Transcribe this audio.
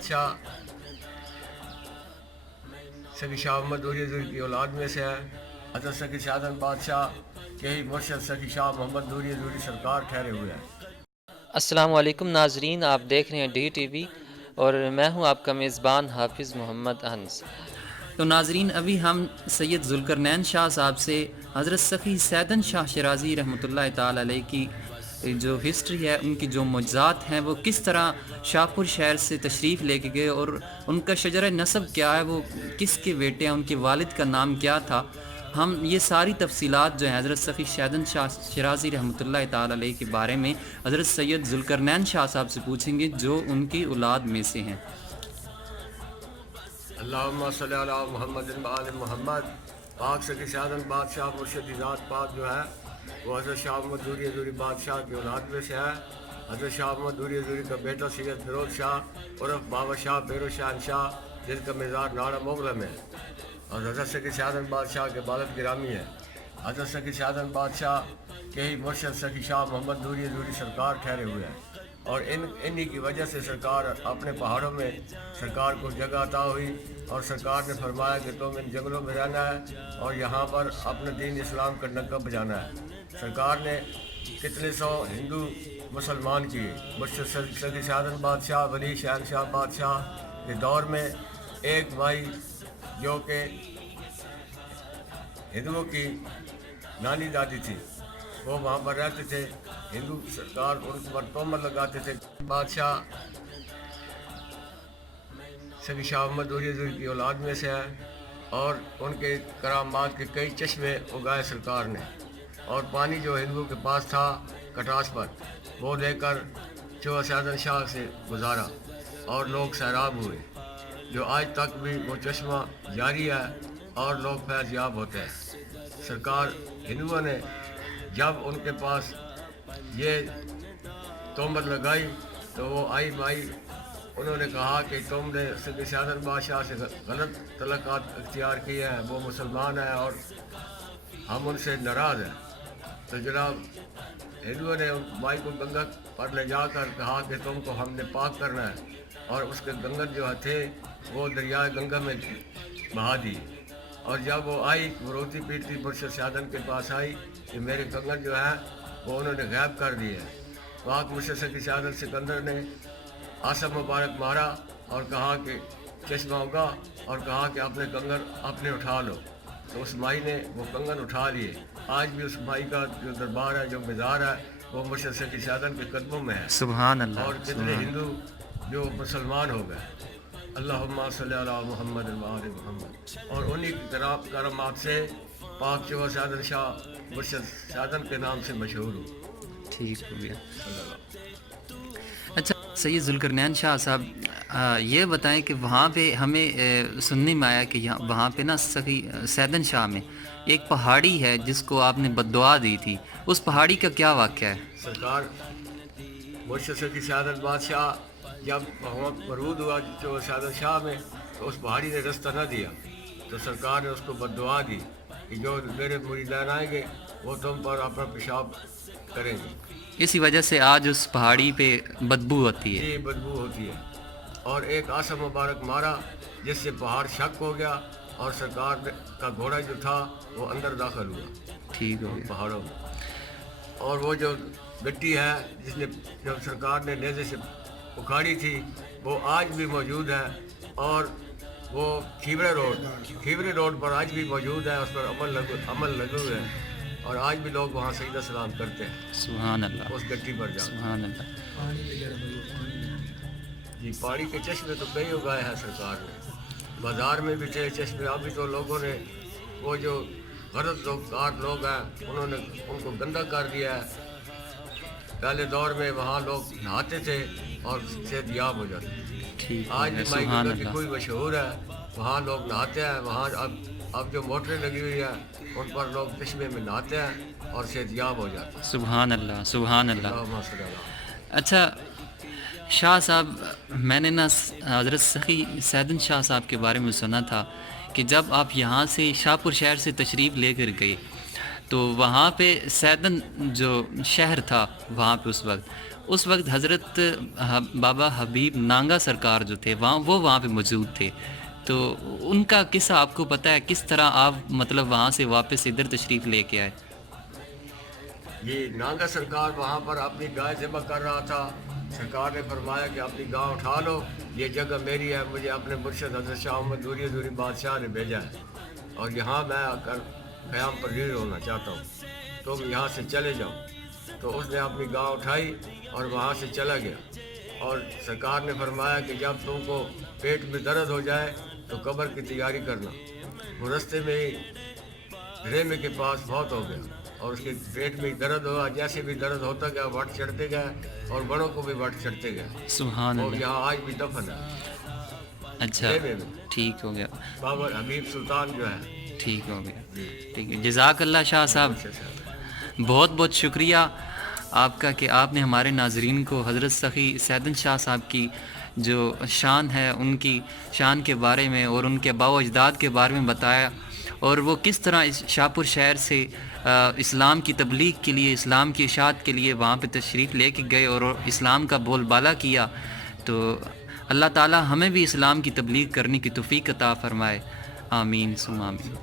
बादशाह सखी शाह मोहम्मद दूरी की औलाद में से है। हज़रत सखी शाहजहां बादशाह के ही मुर्शद सखी शाह मोहम्मद दूरी सरकार ठहरे हुए हैं। अस्सलाम वालेकुम नाजरीन, आप देख रहे हैं DTV और मैं हूं आपका मेज़बान हाफिज़ मोहम्मद हंस। तो नाजरीन, अभी हम सैयद ज़ुल्करनैन शाह साहब से हज़रत सखी सैदन शाह शिराज़ी रहमतुल्लाह ताला अलैह की जो हिस्ट्री है, उनकी जो मुअज़्ज़ात हैं, वो किस तरह शाहपुर शहर से तशरीफ़ लेके गए और उनका शजर नसब क्या है, वो किसके बेटे हैं, उनके वालिद का नाम क्या था, हम ये सारी तफसीलात जो हैं हज़रत सखी सैदन शाह शिराज़ी रहमतुल्लाह ताला अलैह के बारे में हज़रत सैयद ज़ुल्करनैन शाह साहब से पूछेंगे, जो उनकी औलाद में से हैं। अल्लाहुम्मा सल्ली अला मुहम्मद व आले मुहम्मद। पाक सखी शाहजहां बादशाह मुर्शद ज़ात पाक जो है वो हज़रत शाह मोहम्मद दूरी बादशाह की औलाद में से है। हज़रत शाह मोहम्मद दूरी का बेटा सैयद फिरोज शाह उर्फ बाबा शाह बेरोज शाह जिनका मज़ार नाड़ा मोगला में है, और हज़रत सखी शाहजहां बादशाह के बालद गिरामी है। हज़रत सखी शाहजहां बादशाह के ही मुर्शद सखी शाह मोहम्मद दूरी सरकार ठहरे हुए हैं, और इन्हीं की वजह से सरकार अपने पहाड़ों में सरकार को जगह अता हुई, और सरकार ने फरमाया कि तुम इन जंगलों में रहना है और यहाँ पर अपने दीन इस्लाम का डंका बजाना है। सरकार ने कितने सौ हिंदू मुसलमान किए। मुर्शद सखी शाहजहां बादशाह वली शहनशाह बादशाह के दौर में एक भाई जो कि हिंदुओं की नानी दादी थी, वो वहाँ पर रहते थे। हिंदू सरकार उन पर तोहमत लगाते थे। बादशाह सखी शाह मोहम्मद दूरी की औलाद में से है, और उनके करामात के कई चश्मे उगाए सरकार ने, और पानी जो हिंदुओं के पास था कटास पर, वो लेकर चौहा सैदन शाह से गुजारा और लोग सैराब हुए, जो आज तक भी वो चश्मा जारी है और लोग फैज़याब होते हैं। सरकार हिंदुओं ने जब उनके पास ये तोहमत लगाई तो वो आई भाई उन्होंने कहा कि तुमने सखी शाहजहां बादशाह से गलत तलक़ात इख्तियार किए हैं, वो मुसलमान हैं और हम उनसे नाराज़ हैं। तो जनाब हिंदुओं ने उन भाई को गंगा पर ले जाकर कहा कि तुमको हमने पाक करना है, और उसके गंगन जो थे वो दरिया गंगा में बहा दी। और जब वो आई, वो रोती पीटती मुर्शद शाहजहां के पास आई कि मेरे कंगन जो है वो उन्होंने गायब कर दिए हैं। पाक मुर्शद सखी शाहजहां सिकंदर ने आसम मुबारक मारा और कहा कि चश्मा होगा, और कहा कि अपने कंगन अपने उठा लो। तो उस माई ने वो कंगन उठा लिए। आज भी उस माई का जो दरबार है, जो मज़ार है, वो मुर्शद सखी शाहजहां के कदमों में है। सुभान अल्लाह। और कितने हिंदू जो मुसलमान हो गए। अल्लाहुम्मा सल्ली अला मुहम्मद व आले मुहम्मद। और उन्हीं की तरफ करमात से पाक चौहा सैदन शाह मुर्शद शाहजहां के नाम से मशहूर हो। ठीक हो गया। अच्छा सैयद ज़ुल्करनैन शाह साहब, ये बताएं कि वहाँ पे हमें सुनने में आया कि यहाँ वहाँ पे ना सखी सैदन शाह में एक पहाड़ी है जिसको आपने बद्दुआ दी थी, उस पहाड़ी का क्या वाक़या है? सरकार मुर्शद सखी शाहजहां बादशाह जब वहाँ मरूद हुआ चौहा सैदन शाह में, तो उस पहाड़ी ने रास्ता न दिया, तो सरकार ने उसको बद्दुआ दी कि जो मेरे मुरीदान आएंगे वो तुम पर अपना पेशाब करेंगे। इसी वजह से आज उस पहाड़ी पे बदबू होती है। ये बदबू होती है। और एक आसम मुबारक मारा जिससे पहाड़ शक हो गया, और सरकार का घोड़ा जो था वो अंदर दाखिल हुआ ठीक हो गया। पहाड़ों में। और वो जो मिट्टी है जिसने जब सरकार ने नेज़े से उखाड़ी थी, वो आज भी मौजूद है, और वो खीवरे रोड पर आज भी मौजूद है। उस पर अमल लगे हुए हैं, और आज भी लोग वहाँ सजदा सलाम करते हैं सुभान अल्लाह। उस गट्टी पर जा। सुभान अल्लाह। जी, पहाड़ी के चश्मे तो कई उगाए हैं सरकार ने, बाज़ार में भी थे चश्मे। अभी तो लोगों ने वो जो गलत लोग हैं उन्होंने उनको गंदा कर दिया है। पहले दौर में वहाँ लोग नहाते थे और सेहतयाब हो जाते थे। ठीक आज भी माई सुभान गंगा की अल्लाह। कोई मशहूर है, वहाँ लोग नहाते हैं। वहाँ अब जो मोटरें लगी हुई है उन पर लोग चश्मे में नहाते हैं और सेहतयाब हो जाते हैं। सुभान अल्लाह। सुभान अल्लाह। अल्लाहुम्मा सल्ली अला। अच्छा शाह साहब, मैंने ना हज़रत सखी सैदन शाह साहब के बारे में सुना था कि जब आप यहाँ से शाहपुर शहर से तशरीफ़ लेकर गए तो वहाँ पे सैदन जो शहर था वहाँ पे उस वक्त اس وقت حضرت بابا حبیب نانگا سرکار جو تھے وہاں پہ موجود تھے، تو ان کا قصہ آپ کو پتہ ہے کس طرح آپ مطلب وہاں سے واپس ادھر تشریف لے کے آئے؟ یہ نانگا سرکار وہاں پر اپنی گائے ذبح کر رہا تھا. سرکار نے فرمایا کہ اپنی گائے اٹھا لو، یہ جگہ میری ہے، مجھے اپنے مرشد حضرت شاہ محمد دوری بادشاہ نے بھیجا ہے اور یہاں میں آ کر قیام پذیر ہونا چاہتا ہوں، تم یہاں سے چلے جاؤ. تو اس نے اپنی گائے اٹھائی اور وہاں سے چلا گیا. اور سرکار نے فرمایا کہ جب تم کو پیٹ میں درد ہو جائے تو قبر کی تیاری کرنا. وہ رستے میں ہی ریمے کے پاس فوت ہو گیا اور اس کے پیٹ میں درد ہوا. جیسے بھی درد ہوتا گیا وٹ چڑھتے گئے اور بڑوں کو بھی وٹ چڑھتے گئے. سبحان اور اللہ. یہاں آج بھی دفن ہے اچھا، ریمے میں. ٹھیک ہو گیا، بابا حبیب سلطان جو ہے. ٹھیک ہو گیا، ٹھیک ہے. جزاک اللہ شاہ صاحب، بہت بہت شکریہ آپ کا کہ آپ نے ہمارے ناظرین کو حضرت سخی سیدن شاہ صاحب کی جو شان ہے، ان کی شان کے بارے میں اور ان کے آباء و اجداد کے بارے میں بتایا، اور وہ کس طرح اس شاہپور شہر سے اسلام کی تبلیغ کے لیے، اسلام کی اشاعت کے لیے وہاں پہ تشریف لے کے گئے اور اسلام کا بول بالا کیا. تو اللہ تعالی ہمیں بھی اسلام کی تبلیغ کرنے کی توفیق عطا فرمائے. آمین ثم آمین.